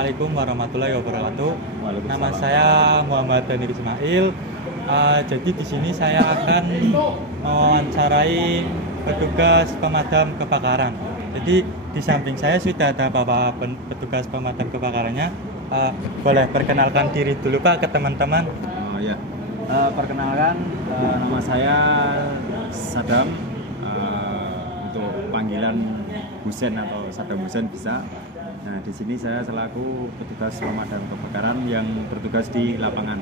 Assalamualaikum warahmatullahi wabarakatuh. Waalaikumsalam. Nama saya Muhammad Danir Ismail. Jadi di sini saya akan mewawancarai petugas pemadam kebakaran. Jadi di samping saya sudah ada Bapak petugas pemadam kebakarannya. Boleh perkenalkan diri dulu Pak ke teman-teman. Oh ya, perkenalkan nama saya Sadam. Untuk panggilan Husen atau Sadam Husen bisa. Nah, di sini saya selaku petugas pemadam kebakaran yang bertugas di lapangan.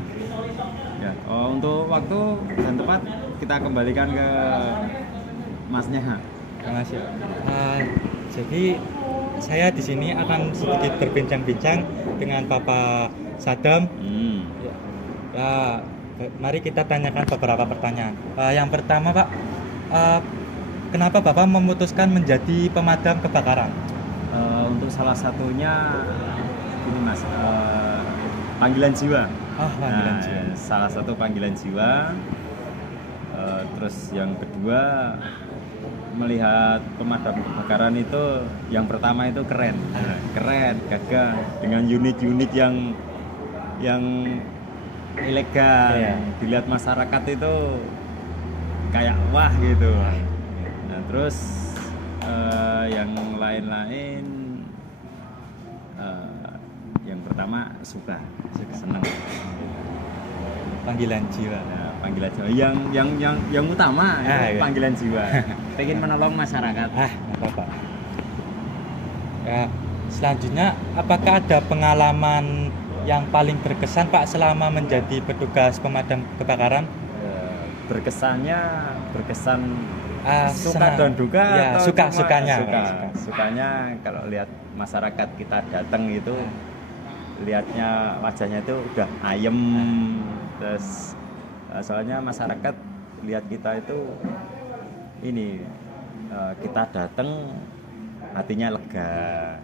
Ya, untuk waktu dan tempat kita kembalikan ke Masnya. Terima kasih. Jadi saya di sini akan sedikit berbincang-bincang dengan Bapak Sadam. Ya, mari kita tanyakan beberapa pertanyaan. Yang pertama Pak, kenapa Bapak memutuskan menjadi pemadam kebakaran? Untuk salah satunya ini Mas, panggilan jiwa. Panggilan jiwa. Salah satu panggilan jiwa. Terus yang kedua, melihat pemadam kebakaran itu yang pertama itu keren, gagah dengan unit-unit yang ilegal. Dilihat masyarakat itu kayak wah gitu. Nah, terus yang lain-lain, yang pertama suka senang. Panggilan jiwa. Nah, panggilan jiwa yang utama itu panggilan jiwa. Pengen menolong masyarakat. Apa-apa. Ya, selanjutnya apakah ada pengalaman yang paling berkesan Pak selama menjadi petugas pemadam kebakaran? Berkesan suka dan duka, ya, atau sukanya kalau lihat masyarakat kita datang itu lihatnya wajahnya itu udah ayem. Terus soalnya masyarakat lihat kita itu ini, kita datang hatinya lega,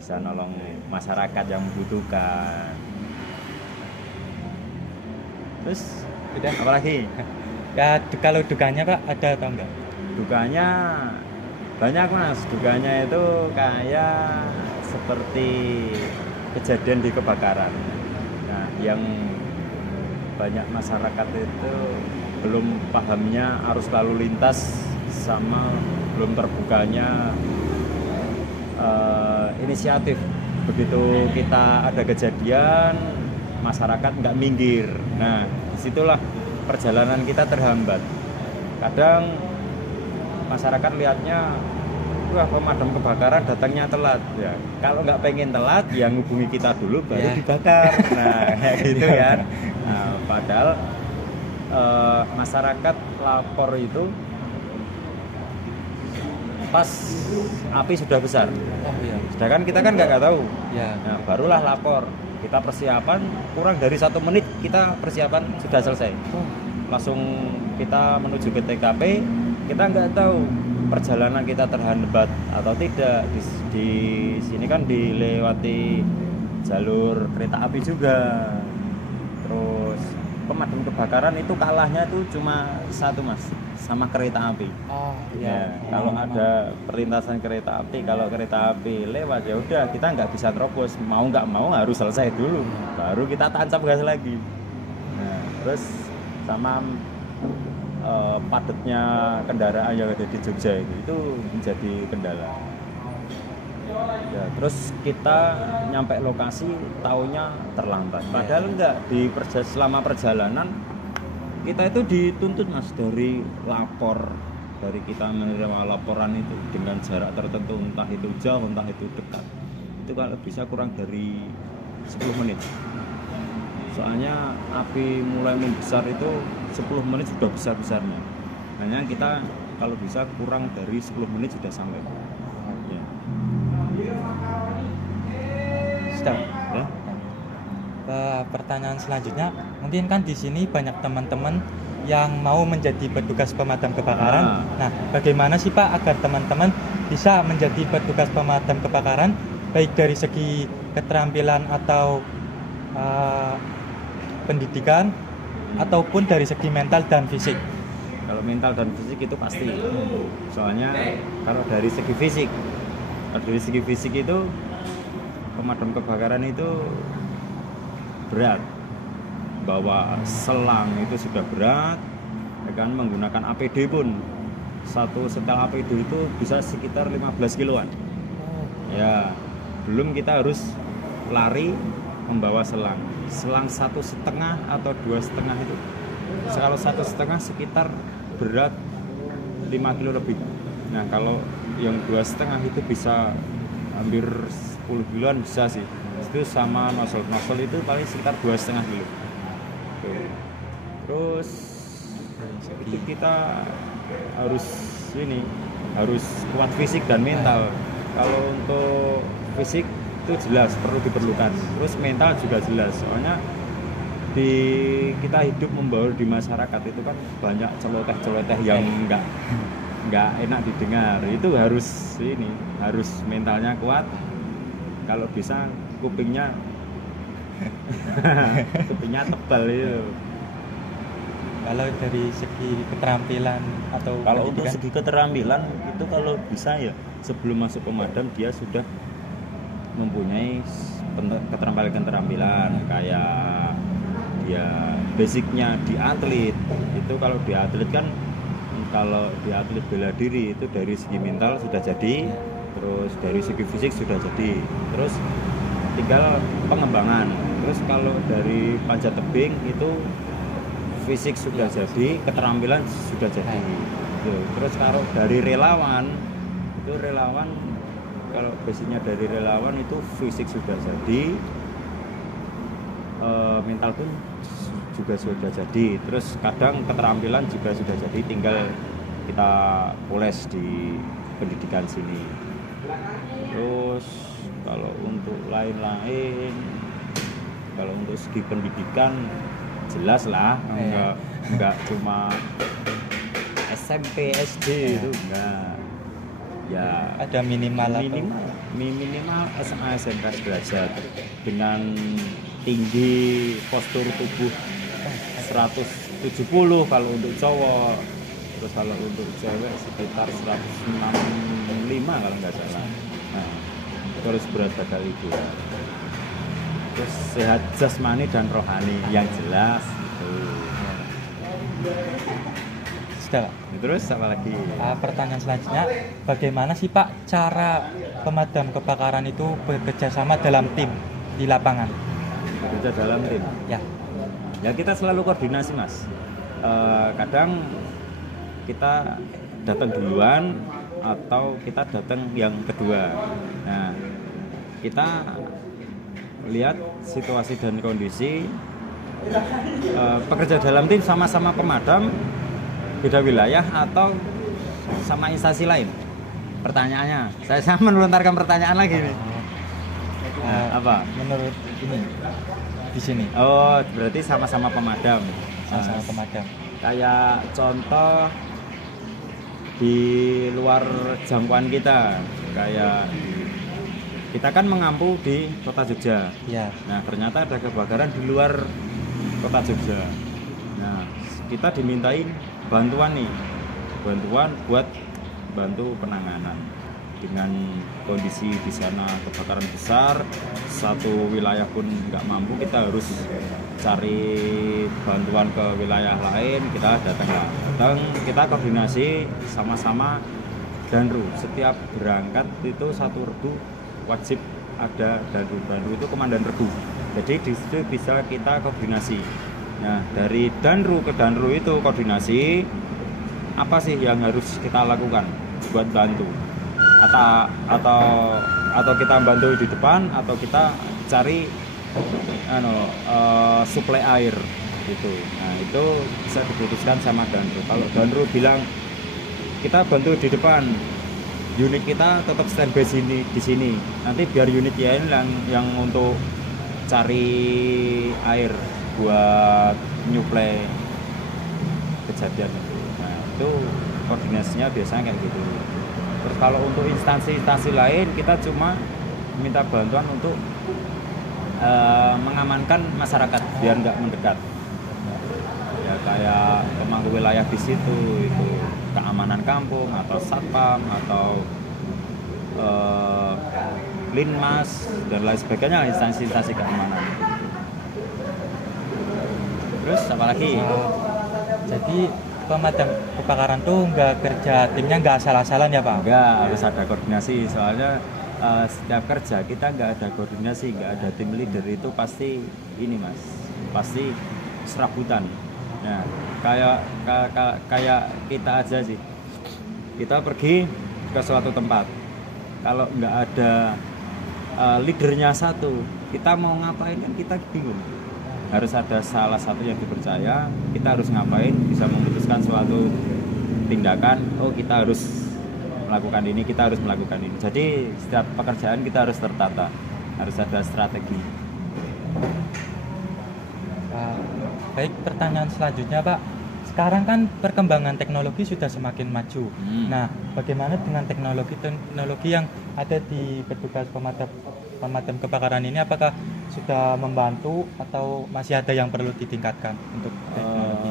bisa nolong masyarakat yang membutuhkan. Terus apa lagi? Ya, kalau dukanya Pak ada atau enggak? Dukanya banyak Mas. Dukanya itu kayak seperti kejadian di kebakaran. Nah, yang banyak masyarakat itu belum pahamnya arus lalu lintas, sama belum terbukanya inisiatif. Begitu kita ada kejadian, masyarakat nggak minggir. Nah, disitulah perjalanan kita terhambat. Kadang masyarakat lihatnya, wah pemadam kebakaran datangnya telat. Ya, kalau nggak pengen telat, ya hubungi kita dulu baru dibakar. Nah, kayak gitu kan. Nah, padahal masyarakat lapor itu pas api sudah besar. Sedangkan kita kan nggak tahu. Nah, barulah lapor. Kita persiapan kurang dari 1 menit, kita persiapan sudah selesai. Langsung kita menuju ke TKP. Kita nggak tahu perjalanan kita terhambat atau tidak. Di sini kan dilewati jalur kereta api juga. Terus pemadam kebakaran itu kalahnya itu cuma satu Mas, sama kereta api. Kalau ada perlintasan kereta api, kalau kereta api lewat ya udah kita nggak bisa terobos, mau nggak mau harus selesai dulu, baru kita tancap gas lagi. Nah, terus sama padatnya kendaraan yang ada di Jogja itu menjadi kendala. Ya, terus kita nyampe lokasi taunya terlambat. Padahal enggak, selama perjalanan kita itu dituntut Mas, dari lapor, dari kita menerima laporan itu dengan jarak tertentu, entah itu jauh entah itu dekat. Itu kalau bisa kurang dari 10 menit. Soalnya api mulai membesar itu 10 menit sudah besar-besarnya. Hanya kita kalau bisa kurang dari 10 menit sudah sampai. Sudah. Pertanyaan selanjutnya, mungkin kan di sini banyak teman-teman yang mau menjadi petugas pemadam kebakaran. Nah, bagaimana sih Pak agar teman-teman bisa menjadi petugas pemadam kebakaran, baik dari segi keterampilan atau pendidikan, ataupun dari segi mental dan fisik? Kalau mental dan fisik itu pasti. Soalnya kalau dari segi fisik itu pemadam kebakaran itu berat, bawa selang itu sudah berat, ya kan, menggunakan APD pun satu setel APD itu bisa sekitar 15 kiloan. Ya, belum kita harus lari membawa selang 1,5 atau 2,5 itu. Kalau 1,5 sekitar berat 5 kilo lebih. Nah, kalau yang 2,5 itu bisa hampir 10 kiloan bisa sih. Itu sama nozzle itu paling sekitar 2,5 kilo. Terus itu kita harus kuat fisik dan mental. Kalau untuk fisik itu jelas perlu diperlukan, terus mental juga jelas, soalnya kita hidup membaur di masyarakat itu kan banyak celoteh yang nggak enak didengar. Itu harus mentalnya kuat, kalau bisa kupingnya tebal itu. Kalau dari segi keterampilan atau kalau untuk pendidikan? segi keterampilan itu kalau bisa ya sebelum masuk pemadam dia sudah mempunyai keterampilan kayak dia basicnya di atlet itu. Kalau di atlet bela diri itu dari segi mental sudah jadi, terus dari segi fisik sudah jadi, terus tinggal pengembangan. Terus kalau dari panjat tebing itu fisik sudah jadi, keterampilan sudah jadi. Terus kalau dari relawan kalau basicnya dari relawan itu fisik sudah jadi, mental pun juga sudah jadi. Terus kadang keterampilan juga sudah jadi, tinggal kita poles di pendidikan sini. Terus kalau untuk lain-lain, kalau untuk segi pendidikan jelas lah, enggak cuma SMP SD itu enggak. Ya Ada minimal SMA SMK derajat dengan tinggi postur tubuh 170 kalau untuk cowok, terus kalau untuk cewek sekitar 165 kalau nggak salah. Nah, terus berat badan itu, terus sehat jasmani dan rohani yang jelas itu. Sudah, Pak. Terus apa lagi? Pertanyaan selanjutnya, bagaimana sih Pak cara pemadam kebakaran itu bekerja sama dalam tim di lapangan? Bekerja dalam tim? Ya kita selalu koordinasi, Mas. Kadang kita datang duluan atau kita datang yang kedua. Nah, kita lihat situasi dan kondisi. Pekerja dalam tim sama-sama pemadam beda wilayah atau sama instansi lain? Pertanyaannya, saya melontarkan pertanyaan lagi nih. Apa? Menurut ini di sini. Oh, berarti sama-sama pemadam. Sama-sama pemadam. Kayak contoh di luar jangkauan kita, kayak kita kan mengampu di kota Jogja. Ya. Nah, ternyata ada kebakaran di luar kota Jogja. Nah, kita dimintain bantuan buat bantu penanganan. Dengan kondisi di sana kebakaran besar, satu wilayah pun nggak mampu, kita harus cari bantuan ke wilayah lain. Kita datang, kita koordinasi sama-sama danru. Setiap berangkat itu satu regu wajib ada danru. Danru itu komandan regu. Jadi di situ bisa kita koordinasi. Nah, dari danru ke danru itu koordinasi apa sih yang harus kita lakukan buat bantu, atau kita bantu di depan, atau kita cari suplai air gitu. Nah, itu bisa diputuskan sama danru. Kalau danru bilang kita bantu di depan, unit kita tetap standby di sini. Nanti biar unit yang untuk cari air buat nyuplai kejadian itu. Nah, itu koordinasinya biasanya kayak gitu. Terus kalau untuk instansi lain, kita cuma minta bantuan untuk mengamankan masyarakat biar nggak mendekat. Ya kayak pemangku wilayah di situ, itu keamanan kampung atau satpam atau Linmas dan lain sebagainya, instansi-instansi keamanan. Terus apa lagi? Jadi pemadam kebakaran tuh nggak kerja timnya nggak asal-asalan ya Pak? Enggak, harus ada koordinasi. Soalnya setiap kerja kita nggak ada koordinasi, nggak ada tim leader, itu pasti ini Mas, pasti serabutan. Nah, kayak kita aja sih, kita pergi ke suatu tempat, kalau nggak ada leadernya satu, kita mau ngapain kan kita bingung. Harus ada salah satu yang dipercaya, kita harus ngapain, bisa memutuskan suatu tindakan, oh kita harus melakukan ini, kita harus melakukan ini. Jadi setiap pekerjaan kita harus tertata, harus ada strategi. Baik, pertanyaan selanjutnya Pak, sekarang kan perkembangan teknologi sudah semakin maju. Nah, bagaimana dengan teknologi yang ada di petugas pemadam kebakaran ini, apakah sudah membantu atau masih ada yang perlu ditingkatkan untuk teknologi?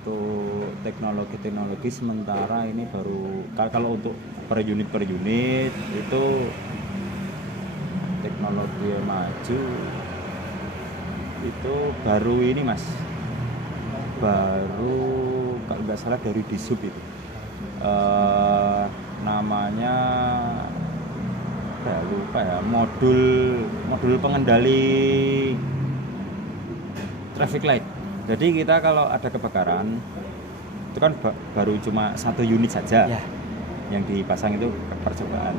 Untuk teknologi sementara ini baru, kalau untuk per unit itu teknologi yang maju itu baru ini Mas, baru kalau nggak salah dari Disub itu namanya lupa ya, modul pengendali traffic light. Jadi kita kalau ada kebakaran itu kan baru cuma satu unit saja yang dipasang, itu percobaan.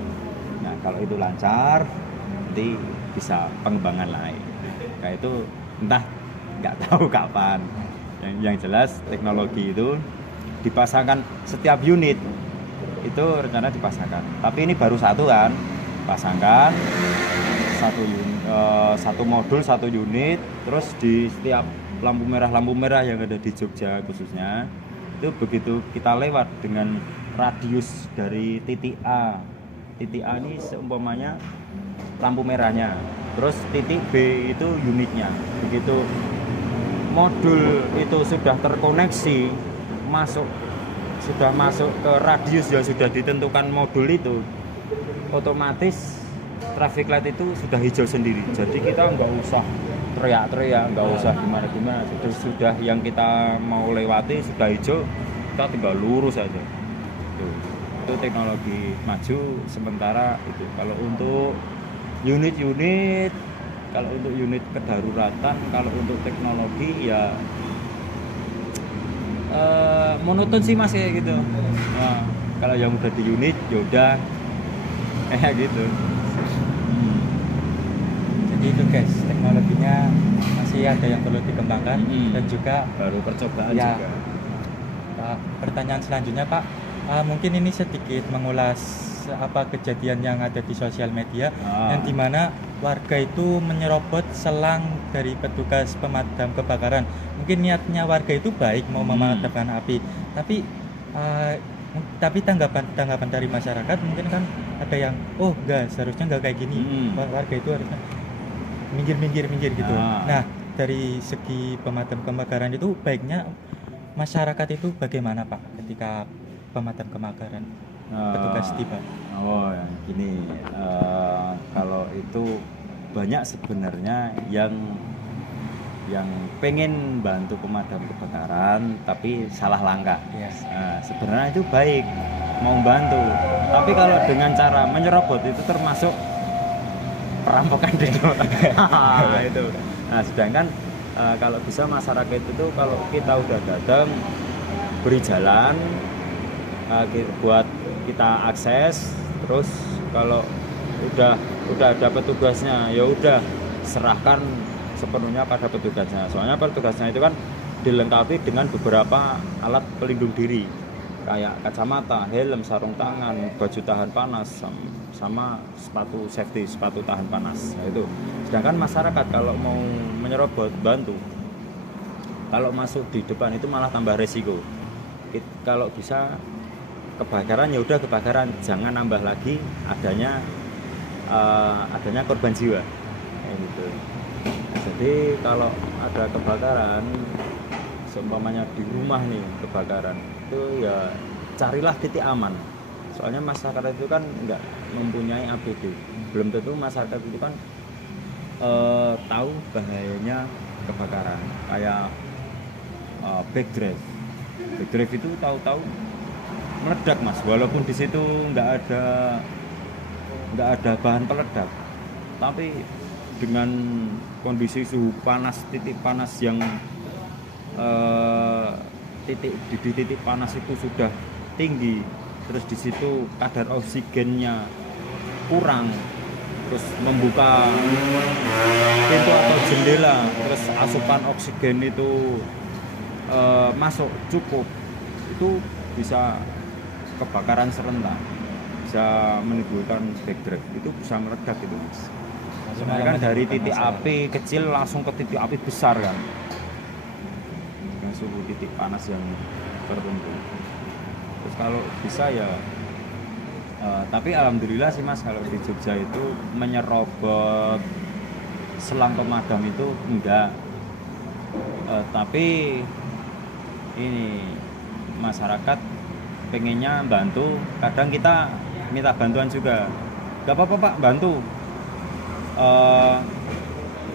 Nah kalau itu lancar nanti bisa pengembangan lain. Nah itu entah, nggak tahu kapan. Yang jelas teknologi itu dipasangkan setiap unit, itu rencana dipasangkan. Tapi ini baru satu kan, pasangkan satu modul satu unit, terus di setiap lampu merah yang ada di Jogja khususnya, itu begitu kita lewat dengan radius dari titik A ini seumpamanya lampu merahnya, terus titik B itu unitnya. Begitu modul itu sudah terkoneksi, sudah masuk ke radius yang sudah ditentukan modul itu, otomatis traffic light itu sudah hijau sendiri. Jadi kita nggak usah teriak-teriak, nggak usah gimana-gimana. Sudah yang kita mau lewati sudah hijau, kita tinggal lurus saja. Itu teknologi maju sementara itu. Kalau untuk unit kedaruratan, kalau untuk teknologi ya monoton sih Mas kayak gitu. Nah, kalau yang udah di unit ya udah gitu. Jadi itu guys, teknologinya masih ada yang perlu dikembangkan dan juga baru percobaan juga. Pertanyaan selanjutnya Pak, mungkin ini sedikit mengulas kejadian yang ada di sosial media yang dimana warga itu menyerobot selang dari petugas pemadam kebakaran. Mungkin niatnya warga itu baik mau memadamkan api, tapi tanggapan dari masyarakat mungkin kan ada yang enggak, seharusnya enggak kayak gini. Warga itu harusnya minggir gitu. Nah, dari segi pemadam kebakaran itu baiknya masyarakat itu bagaimana Pak ketika pemadam kebakaran petugas tiba? Gini, kalau itu banyak sebenarnya yang pengen bantu pemadam kebakaran tapi salah langkah. Sebenarnya itu baik, mau bantu, tapi kalau dengan cara menyerobot itu termasuk perampokan itu. Itu. Nah, sedangkan kalau bisa masyarakat itu kalau kita udah datang beri jalan buat kita akses, terus kalau udah ada petugasnya ya udah serahkan sepenuhnya pada petugasnya. Soalnya petugasnya itu kan dilengkapi dengan beberapa alat pelindung diri kayak kacamata, helm, sarung tangan, baju tahan panas sama sepatu safety, sepatu tahan panas. Nah, itu. Sedangkan masyarakat kalau mau menyerobot bantu, kalau masuk di depan itu malah tambah resiko. Kalau bisa kebakaran ya udah kebakaran, jangan nambah lagi adanya korban jiwa. Gitu. Jadi kalau ada kebakaran, seumpamanya di rumah nih kebakaran, itu ya carilah titik aman. soalnya masyarakat itu kan nggak mempunyai APD. Belum tentu masyarakat itu kan tahu bahayanya kebakaran. Kayak backdraft itu tahu-tahu meledak mas, walaupun di situ nggak ada bahan peledak, tapi dengan kondisi suhu panas, titik panas yang di titik panas itu sudah tinggi, terus di situ kadar oksigennya kurang, terus membuka pintu atau jendela, terus asupan oksigen itu masuk cukup, itu bisa kebakaran serentak, bisa menimbulkan backdraft, itu bisa meledak itu mas. Sebenarnya kan dari titik api kecil langsung ke titik api besar kan, dengan suhu titik panas yang tertentu. Terus kalau bisa ya tapi alhamdulillah sih mas, kalau di Jogja itu menyerobot selang pemadam itu enggak, tapi ini masyarakat pengennya bantu, kadang kita minta bantuan juga, gak apa-apa pak bantu,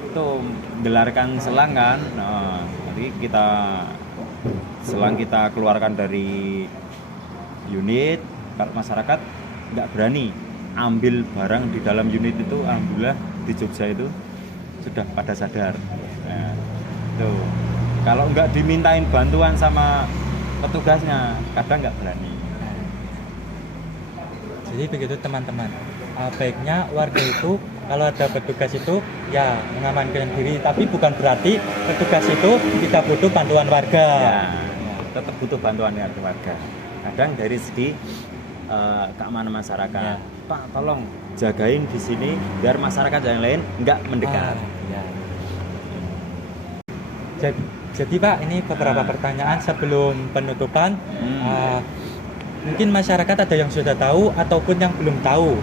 itu gelarkan selang kan, jadi selang kita keluarkan dari unit. Kalau masyarakat nggak berani ambil barang di dalam unit itu, alhamdulillah di Jogja itu sudah pada sadar. Nah, tuh kalau nggak dimintain bantuan sama petugasnya, kadang nggak berani. Jadi begitu teman-teman, baiknya warga itu kalau ada petugas itu ya mengamankan diri, tapi bukan berarti petugas itu tidak butuh bantuan warga. Ya, tetap butuh bantuan warga. Kadang dari segi keamanan masyarakat, Pak tolong jagain di sini biar masyarakat yang lain nggak mendekat. Ya. Jadi Pak, ini beberapa pertanyaan sebelum penutupan. Mungkin masyarakat ada yang sudah tahu ataupun yang belum tahu.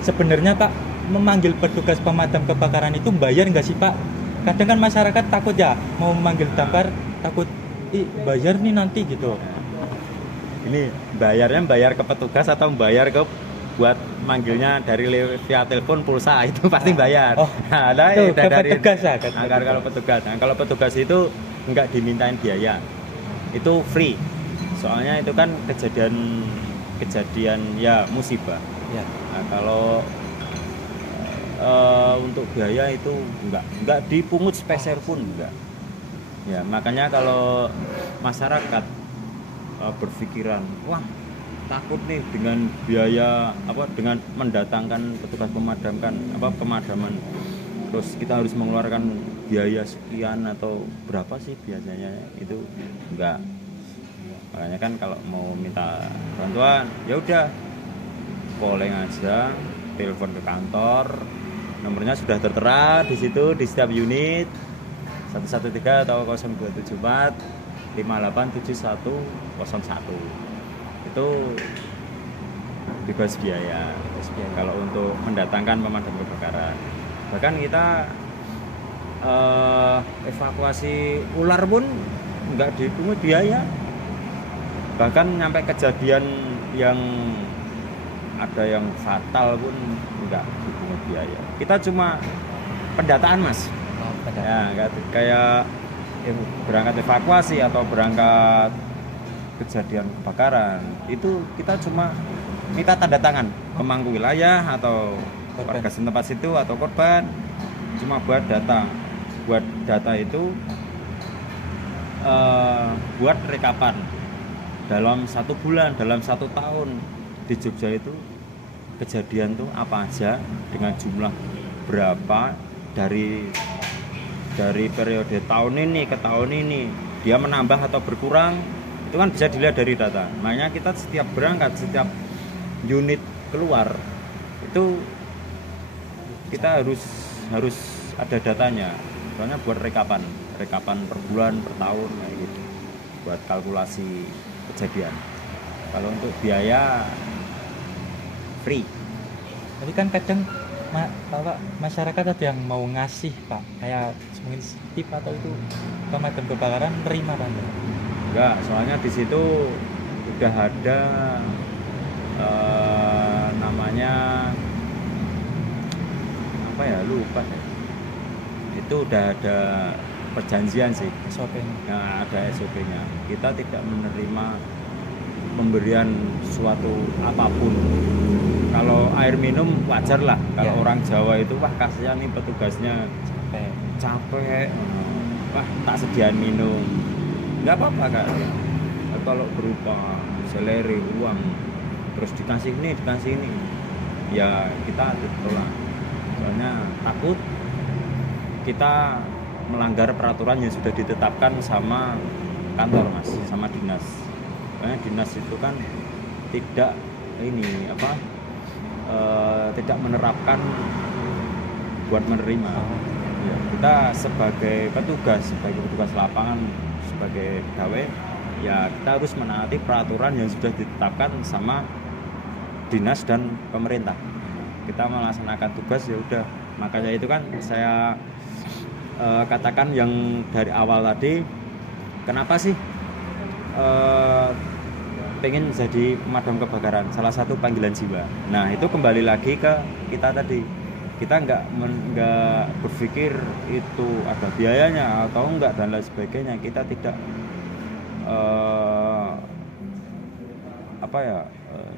Sebenarnya Pak, memanggil petugas pemadam kebakaran itu bayar nggak sih Pak? Kadang kan masyarakat takut ya, mau memanggil damkar takut bayar nih nanti gitu. Ini bayarnya bayar ke petugas atau bayar ke buat manggilnya dari via telepon pulsa itu pasti bayar. Nah, itu ke petugas ya. Kalau petugas, kalau petugas itu nggak dimintain biaya, itu free. Soalnya itu kan kejadian ya musibah. Ya. Nah, kalau untuk biaya itu nggak dipungut sepeser pun enggak. Ya makanya kalau masyarakat berpikiran, wah takut nih dengan biaya dengan mendatangkan petugas pemadaman, terus kita harus mengeluarkan biaya sekian atau berapa sih biasanya, itu enggak. Makanya kan kalau mau minta bantuan ya udah calling aja, telepon ke kantor, nomornya sudah tertera di situ di setiap unit 113 atau 0274 587101, itu bebas biaya. Kalau untuk mendatangkan pemadam kebakaran, bahkan kita evakuasi ular pun nggak dipungut biaya, bahkan sampai kejadian yang ada yang fatal pun nggak dipungut biaya. Kita cuma pendataan mas, ya kayak berangkat evakuasi atau berangkat kejadian kebakaran, itu kita cuma minta tanda tangan pemangku wilayah atau warga setempat situ atau korban, cuma buat data itu buat rekapan dalam 1 bulan, dalam 1 tahun di Jogja itu kejadian tuh apa aja, dengan jumlah berapa, dari periode tahun ini ke tahun ini dia menambah atau berkurang, itu kan bisa dilihat dari data. Makanya kita setiap berangkat, setiap unit keluar itu kita harus ada datanya, soalnya buat rekapan per bulan, per tahun kayak gitu, buat kalkulasi kejadian. Kalau untuk biaya free. Tapi kan kadang masyarakat ada yang mau ngasih Pak, kayak mungkin tip atau itu pemadam kebakaran terima kan? Enggak, soalnya di situ udah ada namanya apa ya, lupa ya. Itu udah ada perjanjian sih, SOP-nya. nah, ada SOP-nya. Kita tidak menerima pemberian suatu apapun. Kalau air minum wajar lah, kalau Ya. orang Jawa itu wah kasihan nih petugasnya capek, wah tak sediain minum, nggak apa-apa kan. Kalau berupa seleri uang terus dikasih ini ya kita tolak, soalnya takut kita melanggar peraturan yang sudah ditetapkan sama kantor mas, sama dinas. Karena dinas itu kan tidak tidak menerapkan buat menerima. Ya, kita sebagai petugas lapangan, sebagai pegawai, ya kita harus menaati peraturan yang sudah ditetapkan sama dinas dan pemerintah. Kita melaksanakan tugas ya udah. Makanya itu kan saya katakan yang dari awal tadi, kenapa sih pengen jadi pemadam kebakaran, salah satu panggilan jiwa. Nah itu kembali lagi ke kita tadi, kita nggak berpikir itu ada biayanya atau enggak dan lain sebagainya. Kita tidak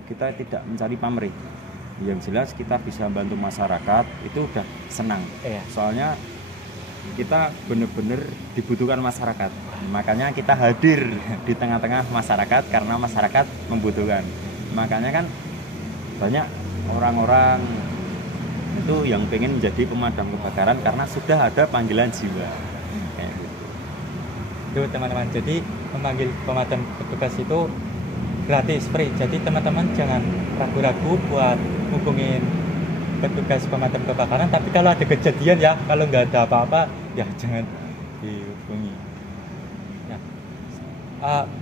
kita tidak mencari pamrih. Yang jelas kita bisa bantu masyarakat itu udah senang. Soalnya kita benar-benar dibutuhkan masyarakat, makanya kita hadir di tengah-tengah masyarakat karena masyarakat membutuhkan. Makanya kan banyak orang-orang itu yang pengen menjadi pemadam kebakaran karena sudah ada panggilan jiwa. Kayak gitu. Itu teman-teman, jadi memanggil pemadam petugas itu gratis, free. Jadi teman-teman jangan ragu-ragu buat hubungin petugas pemadam kebakaran. Tapi kalau ada kejadian ya, kalau nggak ada apa-apa ya jangan dihubungi ya.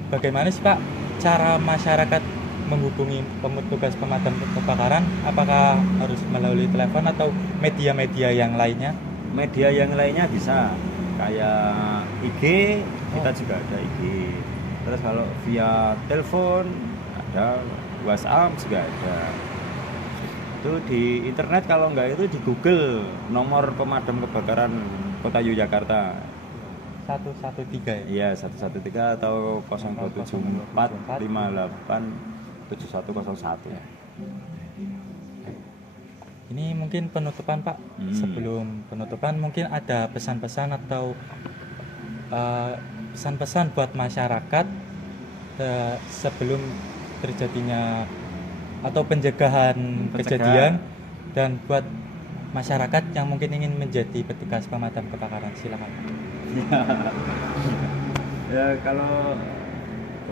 Bagaimana sih Pak cara masyarakat menghubungi petugas pemadam kebakaran? Apakah harus melalui telepon atau media-media yang lainnya? Media yang lainnya bisa kayak IG, kita juga ada IG. Terus kalau via telepon ada, WhatsApp juga ada. Itu di internet, kalau enggak itu di Google nomor pemadam kebakaran Kota Yogyakarta 113 ya? Iya, 113 atau 0274587101 ya. Ini mungkin penutupan Pak. Sebelum penutupan mungkin ada pesan-pesan atau pesan-pesan buat masyarakat sebelum terjadinya atau pencegahan kejadian, dan buat masyarakat yang mungkin ingin menjadi petugas pemadam kebakaran. Silakan. Ya kalau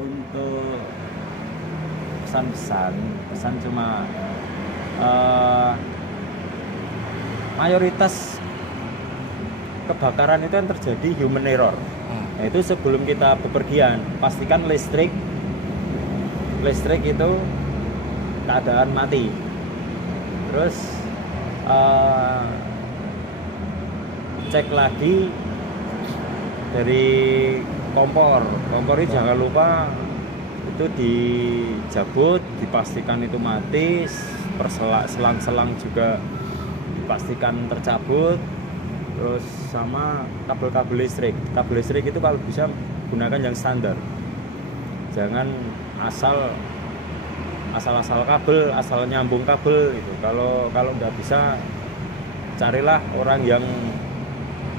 untuk pesan cuma mayoritas kebakaran itu kan terjadi human error. Nah, itu sebelum kita bepergian pastikan listrik itu keadaan mati. Terus cek lagi dari kompornya jangan lupa itu dijabut, dipastikan itu mati. Selang-selang juga dipastikan tercabut. Terus sama kabel listrik itu kalau bisa gunakan yang standar, jangan asal kabel, asal nyambung kabel itu. Kalau nggak bisa, carilah orang yang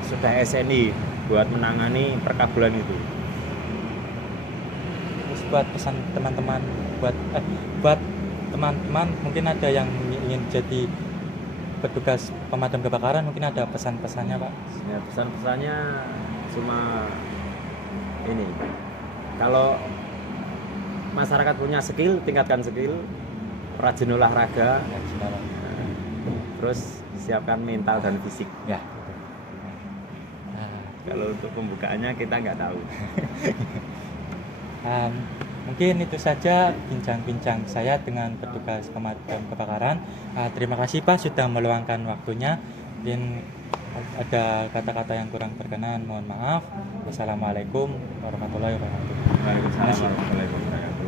sudah SNI buat menangani perkabelan itu. Terus buat pesan teman-teman, buat teman-teman mungkin ada yang ingin jadi petugas pemadam kebakaran, mungkin ada pesan-pesannya Pak? Ya, pesan-pesannya cuma ini, kalau masyarakat punya skill, tingkatkan skill, rajin olahraga, terus siapkan mental dan fisik ya. Kalau untuk pembukaannya kita nggak tahu. Mungkin itu saja bincang-bincang saya dengan petugas pemadam kebakaran. Terima kasih Pak sudah meluangkan waktunya. Mungkin ada kata-kata yang kurang berkenan, mohon maaf. Wassalamualaikum warahmatullahi wabarakatuh. Waalaikumsalam warahmatullahi wabarakatuh.